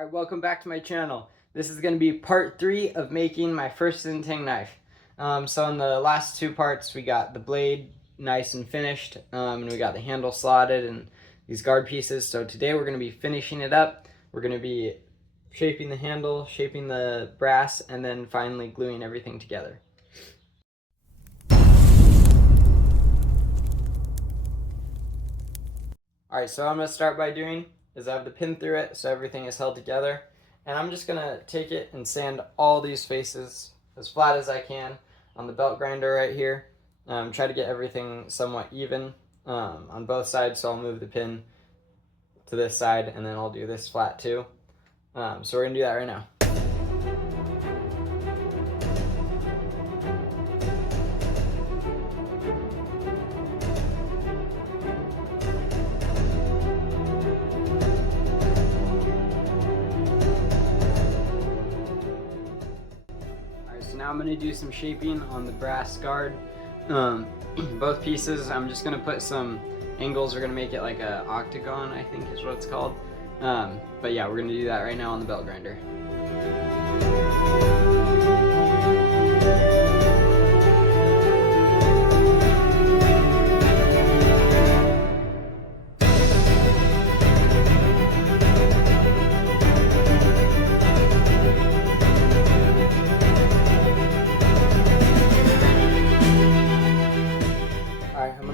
Alright, welcome back to my channel. This is going to be part 3 of making my first Tang knife. So in the last two parts we got the blade nice and finished, and we got the handle slotted and these guard pieces. So today we're going to be finishing it up. We're going to be shaping the handle, shaping the brass, and then finally gluing everything together. Alright, so what I'm going to start by doing is I have the pin through it so everything is held together, and I'm just going to take it and sand all these faces as flat as I can on the belt grinder right here. Try to get everything somewhat even on both sides, so I'll move the pin to this side and then I'll do this flat too. So we're going to do that right now. Now I'm going to do some shaping on the brass guard. Both pieces, I'm just going to put some angles. We're going to make it like a octagon, I think is what it's called. But yeah, we're going to do that right now on the belt grinder.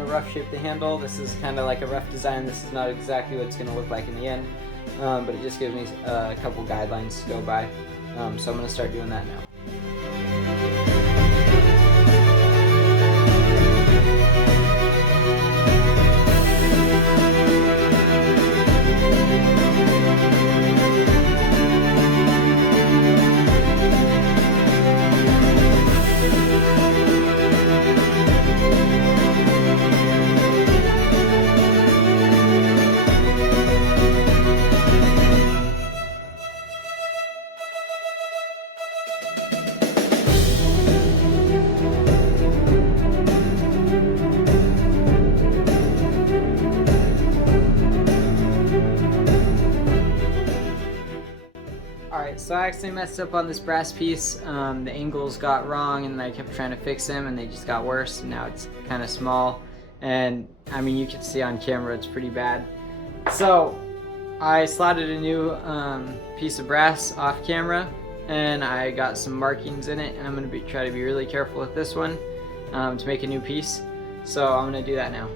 Rough shape the handle. This is kind of like a rough design. This is not exactly what it's going to look like in the end, but it just gives me a couple guidelines to go by. So I'm going to start doing that now. Alright, so I actually messed up on this brass piece. The angles got wrong and I kept trying to fix them and they just got worse, and now it's kind of small, and I mean you can see on camera it's pretty bad. So I slotted a new piece of brass off camera and I got some markings in it, and I'm going to try to be really careful with this one to make a new piece. So I'm going to do that now.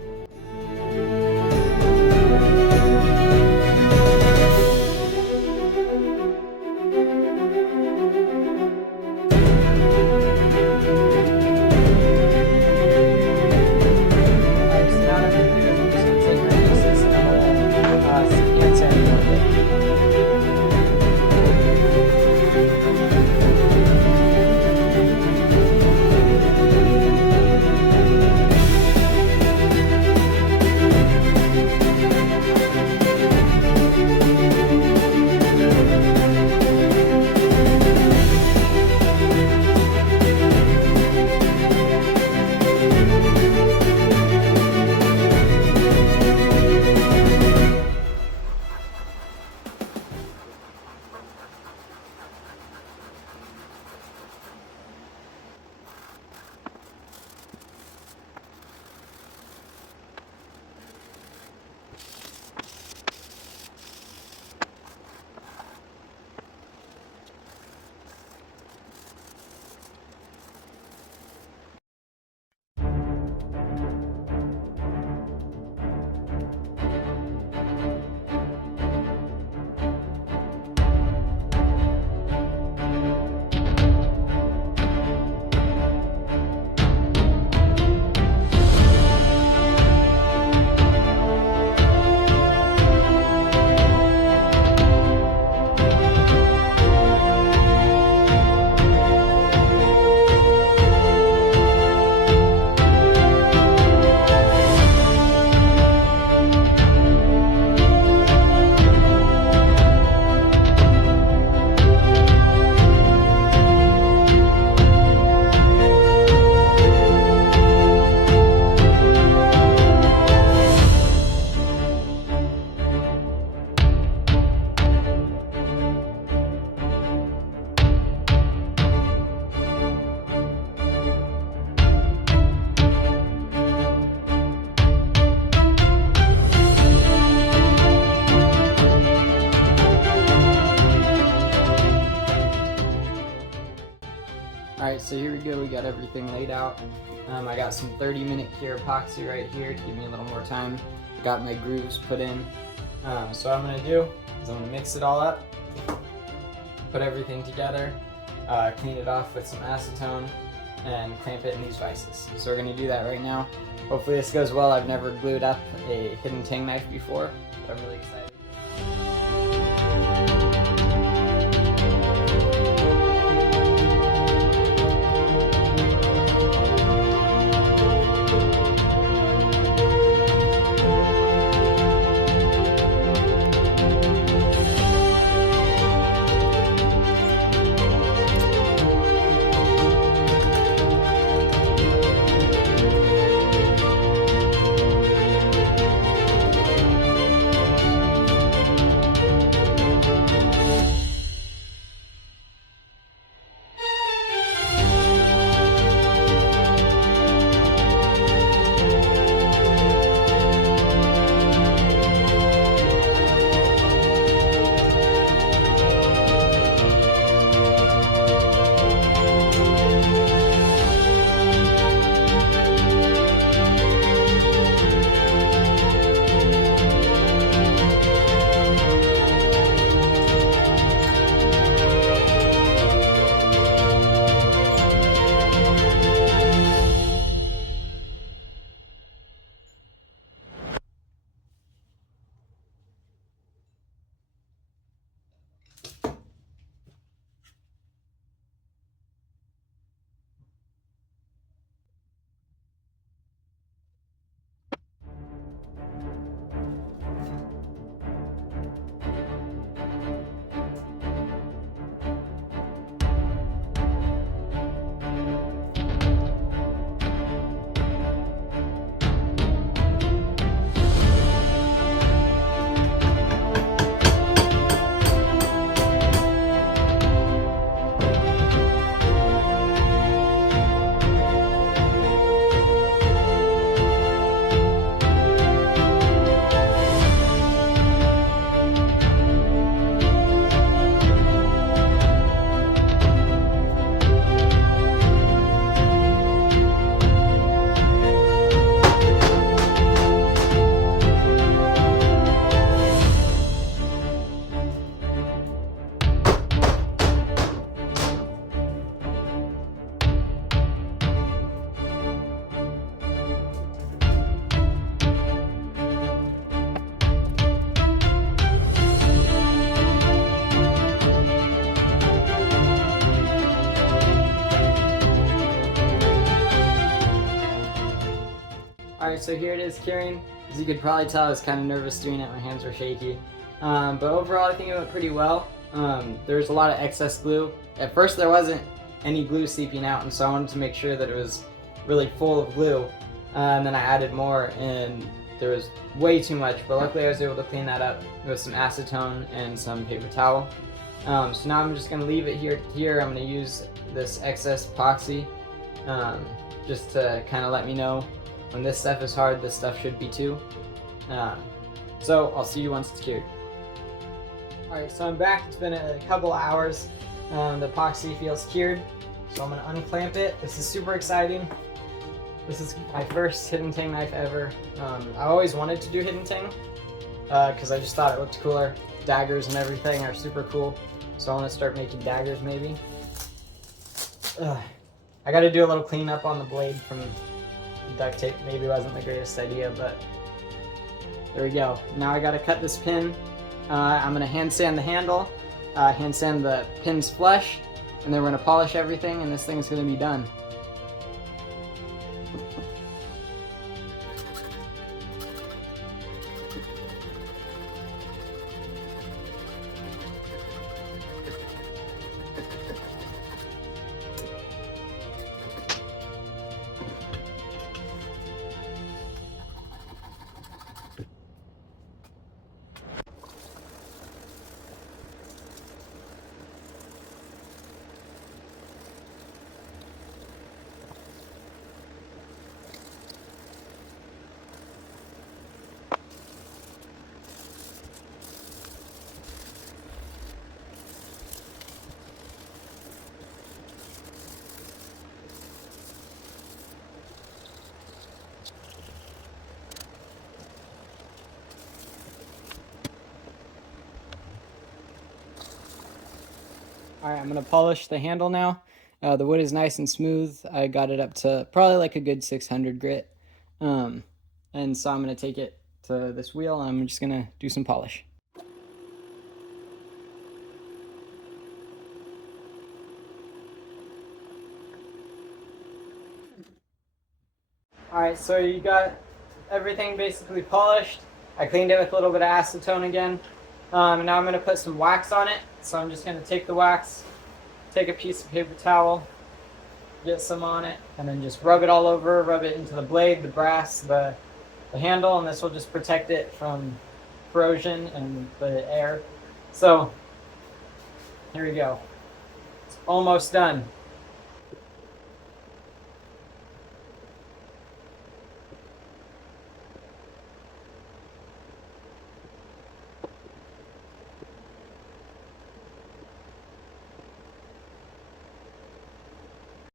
Alright, so here we go, we got everything laid out. I got some 30-minute cure epoxy right here to give me a little more time. I got my grooves put in. So what I'm going to do is I'm going to mix it all up, put everything together, clean it off with some acetone, and clamp it in these vices. So we're going to do that right now. Hopefully this goes well. I've never glued up a hidden Tang knife before, but I'm really excited. Alright, so here it is curing. As you could probably tell, I was kind of nervous doing it, my hands were shaky. But overall I think it went pretty well. There's a lot of excess glue. At first there wasn't any glue seeping out, and so I wanted to make sure that it was really full of glue. And then I added more, and there was way too much, but luckily I was able to clean that up with some acetone and some paper towel. So now I'm just going to leave it here. I'm going to use this excess epoxy just to kind of let me know when this stuff is hard, this stuff should be too. So I'll see you once it's cured. Alright, so I'm back. It's been a couple hours. The epoxy feels cured, so I'm going to unclamp it. This is super exciting. This is my first hidden Tang knife ever. I always wanted to do hidden Tang because I just thought it looked cooler. Daggers and everything are super cool, so I want to start making daggers maybe. I got to do a little cleanup on the blade from the duct tape. Maybe wasn't the greatest idea, but there we go. Now I got to cut this pin. I'm going to hand sand the handle, hand sand the pin's flesh, and then we're going to polish everything, and this thing's going to be done. All right, I'm gonna polish the handle now. The wood is nice and smooth. I got it up to probably like a good 600 grit. Um, and so I'm gonna take it to this wheel and I'm just gonna do some polish. All right, so you got everything basically polished. I cleaned it with a little bit of acetone again. And now I'm gonna put some wax on it. So I'm just gonna take the wax, take a piece of paper towel, get some on it, and then just rub it all over, rub it into the blade, the brass, the handle, and this will just protect it from corrosion and the air. So here we go. It's almost done.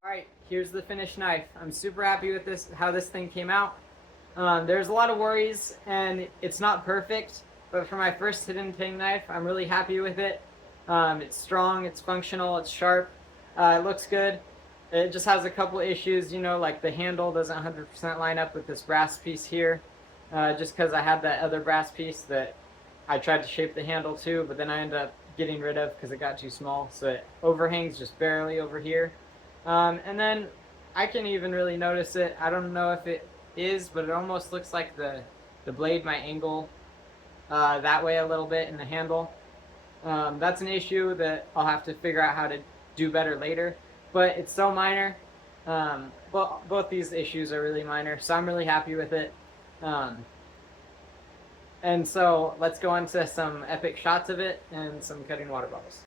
Alright, here's the finished knife. I'm super happy with this, how this thing came out. There's a lot of worries, and it's not perfect, but for my first hidden Tang knife, I'm really happy with it. It's strong, it's functional, it's sharp, it looks good. It just has a couple issues, you know, like the handle doesn't 100% line up with this brass piece here, just because I had that other brass piece that I tried to shape the handle to, but then I ended up getting rid of because it got too small, so it overhangs just barely over here. And then I can even really notice it. I don't know if it is, but it almost looks like the blade might angle that way a little bit in the handle. That's an issue that I'll have to figure out how to do better later, but it's so minor. Both these issues are really minor, so I'm really happy with it. And so let's go on to some epic shots of it and some cutting water bubbles.